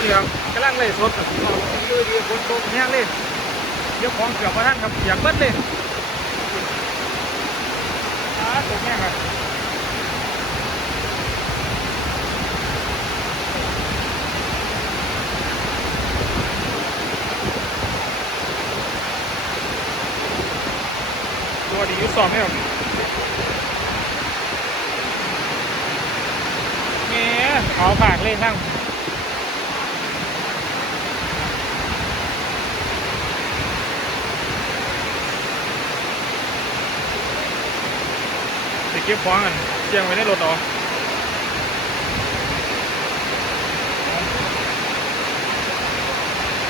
นี่ครับกำลังเลยสดกับดูดีฝนตกแห้งเลยเดี๋ยวของเกือบมาท่านครับอยากเบิดเลยอ่าตกแห้งครับตัวดียู่สองไหมครับแหมขอฝากเลยทั้ง เก็บของกันเจียงไว้ในรถเอา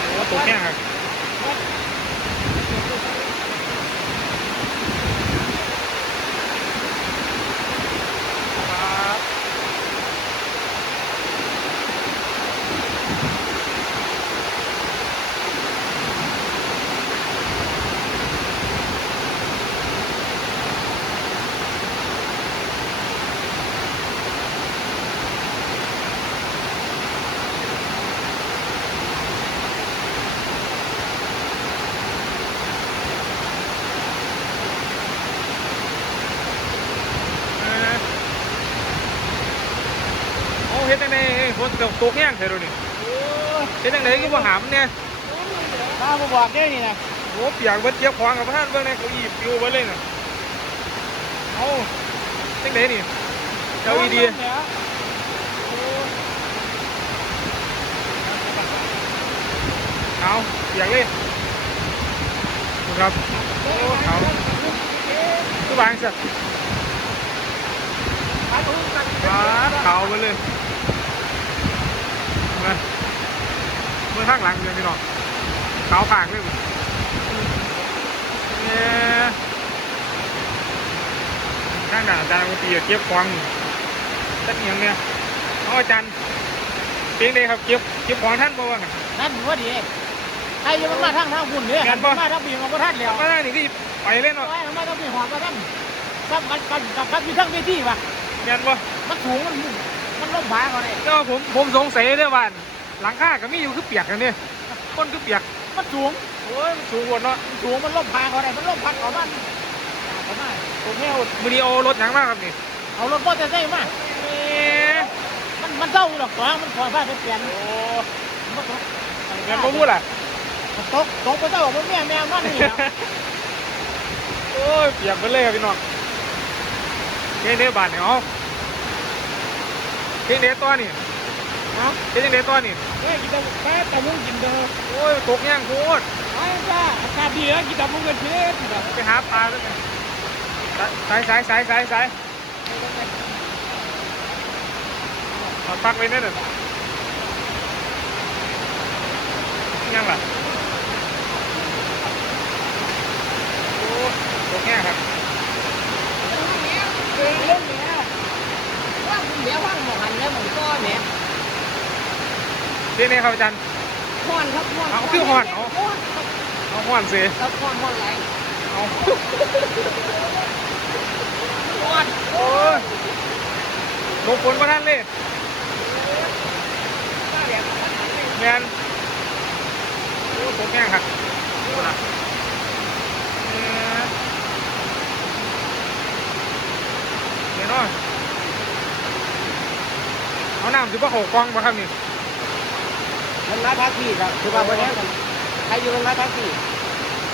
โอ้ตัวแข็งครับครับเอ่อโอ้เฮ็ดจังได๋ฝนตกตกแห้งแท้เดี๋ยวนี้เฮ็ดจังได๋คือบ่หามเนี่ยข้ามาบอกได้นี่นะโอ้เปียกเบิดเจ็บของกับท่านเบิ่งในเก้าอี้ปลิวเบิดเลยน่ะเอ้าจังได๋นี่เก้าอี้ดีเอาเปียกเลยดูครับโอ้เขาคือวางเสร็จฟ้าเขาไปเลยมาเมื่อข้างหลังเลยพี่น้องเขาผากเลยเนี่ยข้างหน้าอาจารย์มนตรีเก็บของตัดเหียงเนี่ยเอาอาจารย์เพียงใดครับเก็บเก็บของท่านบ่ว่าไงนั่นว่าดีใครจะมาทางทางหุ่นเนี่ยมาทางปีมาประทัดแล้วมาได้นี่ก็ไปเล่นเนาะไอ้มาทางปีหอมมาทางกับกันกันกับกันอยู่ทั้งเวทีป่ะเงี้ยบ่มันสูงมันมันล้มผาเขาเลยเจ้าผมผมสงสัยเด้วยว่า หลังคาก็มีอยู่คือเปียกกันเนี่ยก้นคือเปียกมันสูงโอ้ยมันสูงกว่าเนาะมันสูงมันล้มผาเขาเลยมันล้มพัดเขามันเขามาผมไม่เอามือดีเอารถหยังมากครับนี่เอารถมอเตอร์ไซค์มาเอ๊ะมันมันเศร้าหรอกตัวมันขอผ้าไปเปลี่ยนโอ้มันตกเงินผมพูดล่ะตกตกไปเศร้ามันแม่แม่มันนี่โอ้ยเปียกไปเลยครับพี่น้องเฮ้ยเด้บาทเนี่ยเอาเฮ้ยเด้ตัวนี่ฮะเฮ้ยเด้ตัวนี่ เฮ้ยกินแต่แค่แต่มุ้งกินเด้อโอ้ยตกแย่งโคตรไอ้จ้าอากาศดีแล้วกินแต่มุ้งกันเช็ดไปหาปลาด้วยกันสายสายสายสายสายเอาปักไว้เนี่ยเด้อยังล่ะโอ้ตกแง่ครับ เล่นเนี่ยว่าคุณเดี๋ยวว่างหมอหันแล้วหมอนก้อนเนี่ย เดี๋ยวนี้ครับอาจารย์ ห้อนครับห้อนเอาคือฮ้อนเอาห้อนครับเอาห้อนเสียแล้วห้อนห้อนไรเอาห้อนโอ้ยลงฝนมาท่านเลยแมนโอ้ตกแง่ครับโอ้นะเอ่อเดี๋ยวเนาะเอาน้ำสิบ่เขากล้องมาครับนี่ มันมาทักที่ครับคือว่าวันนี้ใครอยู่มันมาทักที่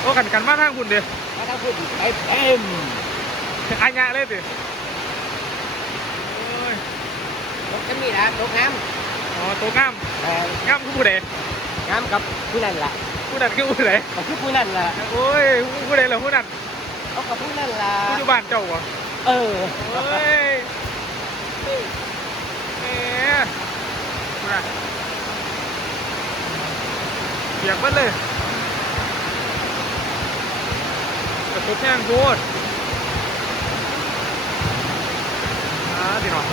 โอ้กันกันมาทางคุณเด้อมาทักที่ไอ้เต็มอันยะเลยดิโอ้ยรถจะมีนะรถน้อ๋อตัวงามำแต่งามคือผู้ใดน้ำกับผู้นั่นล่ะผู้นั้นคือผู้ใดก็คือผู้นั่นล่ะโอ้ยผู้ใดเหรอผู้นั้นเขากับผู้นั่นล่ะผู้อยู่บ้านเจ้าเหรอเออโอ้ยแหมผู้นั้นเปียกเบิดเลยกระตุกแห้งโคตรอ่าพี่น้อง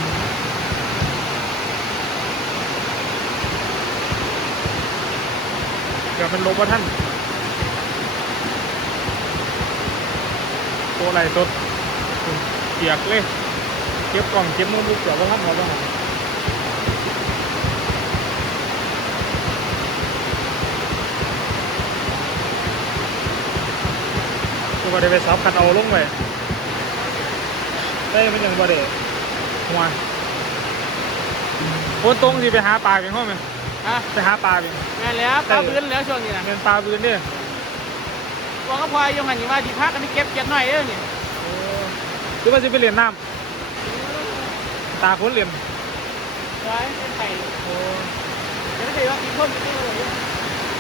เดี๋ยวมันลบว่าท่านตัวไหลสดเปียกเลย เก็บกล่องเก็บมือลูกเดี๋ยวว่าท่านหมดแล้วครับ บ่ได้ไปซับคันเอาลงไปได้มันยังบ่ได้หัวโคนตรงสิไปหาปลาเป็นห้องไหมฮะไปหาปลาเป็นงานแล้วปลาพื้นแล้วช่วงนี้นะเงินปลาบืนเนี่ยบอกก็พอยงหันนี่ว่าที่พักกันนี่เก็บเก็บหน่อยเด้อนี่หรือว่าจะไปเรียนน้ำตาพ้นเรียนไว้เป็นไข่เดี๋ยวไม่ได้ว่ากินพ่นกินนี่เลย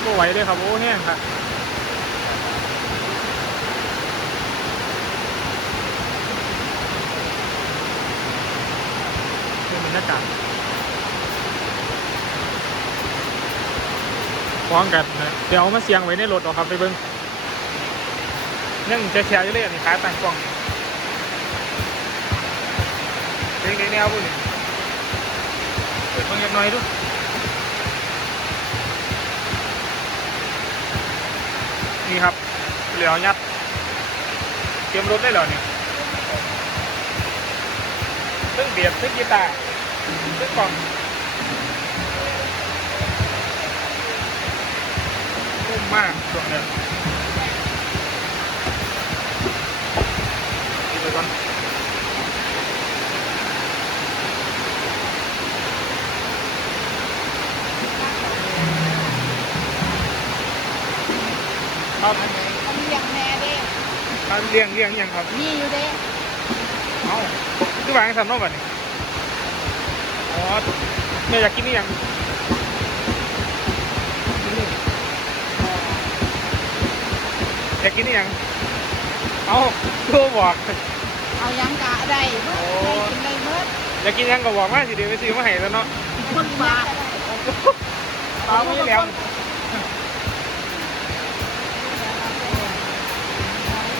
ก็ไหวเลยครับโอ้แห้งครับ นี่บรรยากาศฟ้องกันนะเดี๋ยวเอามาเสียงไว้ในรถเอาครับไปเบิ้งยังจะแชร์อยู่เลยอันนี้ขายต่างกล่องเด็กๆแนวพวกนี้เปิดเพิ่งยังน้อยดูนี่ครับเหลือยัดเตรียมรถได้เหรอนี่ซึ่งเบียดซึ่งกีตาร์ ซึ่งกล่องนุ่มมากช่วงเนี้ยนี่ไปก่อนครับอันนี้ยังแม่เด้การเลี้ยงเลี้ยงยังครับ มีอยู่เด้ เอ้าคือวางสำนอกแบบนี้ อ๋อแม่อยากกินนี่ยังอยากกินนี่ยังเอ้าตัวบอกเอายังกะได้เบิดได้กินได้เบิดอยากกินยังก็บอกมาสิเดี๋ยวไปซื้อมาให้แล้วเนาะคนมาปลาไม่แหลม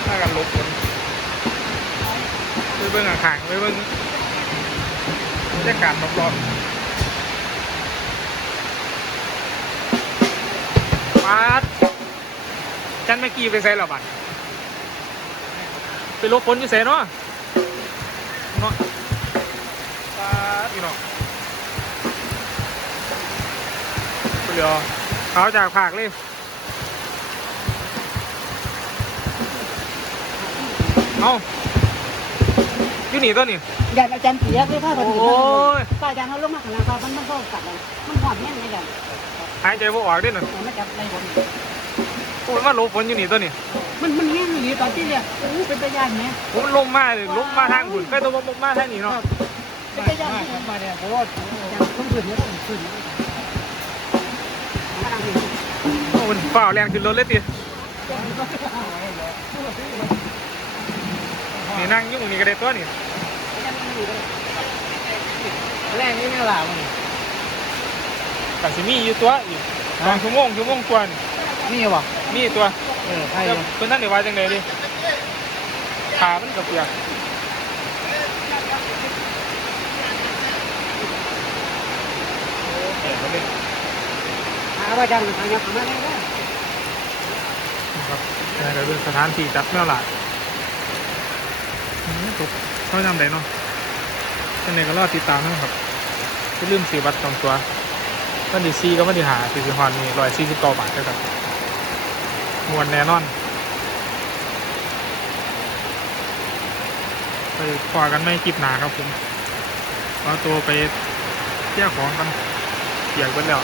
ถ้ากันลบคนไปเบิ่งอ่างขางไปเบิ่งบ รรยากาศรอบๆมาดจันเมื่อกี้ไปใส่หรอบัดไปลบฝนอยู่ใส่เนาะเนาะมาดพี่น้องเดี๋ยวเขาจากผากเลยเอา อยู่นี่ตัวนี่อยากอาจารย์เปียกเลยพ่อโอ้ยป้าอาจารย์เขาลงมาข้างล่างเขามันมันเข้ากัดเลยมันหอมแน่นเลยกันหายใจบ่ออกเด้น่ะมันจับในบนโอ้ยมาหลบฝนอยู่นี่ตัวนี่มันมันแห้งอยู่ตอนที่เนี่ยโอ้เป็นตะยานไหมโอ้ยลมมาเลยลมมาทางหุ่นใกล้ตัวลมมาทางนี้เนาะเป็นตะยานมาเนี่ยเพราะว่าต้องขึ้นเนี่ยต้องขึ้นโอ้ยมันฝ่าแรงขึ้นรถเลยตินี่นั่งอยู่ตรงนี้ก็ได้ตัวนี่ แรง นี่ไม่หลามันแต่สิมีอยู่ตัวอีกสองชั่วโมงชั่วโมงกว่านี่นี่วะมีตัวเออใช่แล้วเพิ่นท่านได้ว่าจังไดดิขามันกับเปียกโอ้แก่ก็เลยอาอาจารย์ทางยังทำอะไรได้นะครับนี่ก็เป็นสถานที่จัดแมวหลาดอืมถูกเขาจำได้เนาะท่านใดก็รอติดตามนะครับ อย่าลืมสีบัตรสองตัววันที่สี่ก็วันที่หาสี่สิบฮอนมีร้อยสี่สิบเก้าบาทเท่ากันมวนแน่นอนไปพอกันไม่คลิปหนาครับผมเอาตัวไปเที่ยวของกันเปียกไปแล้ว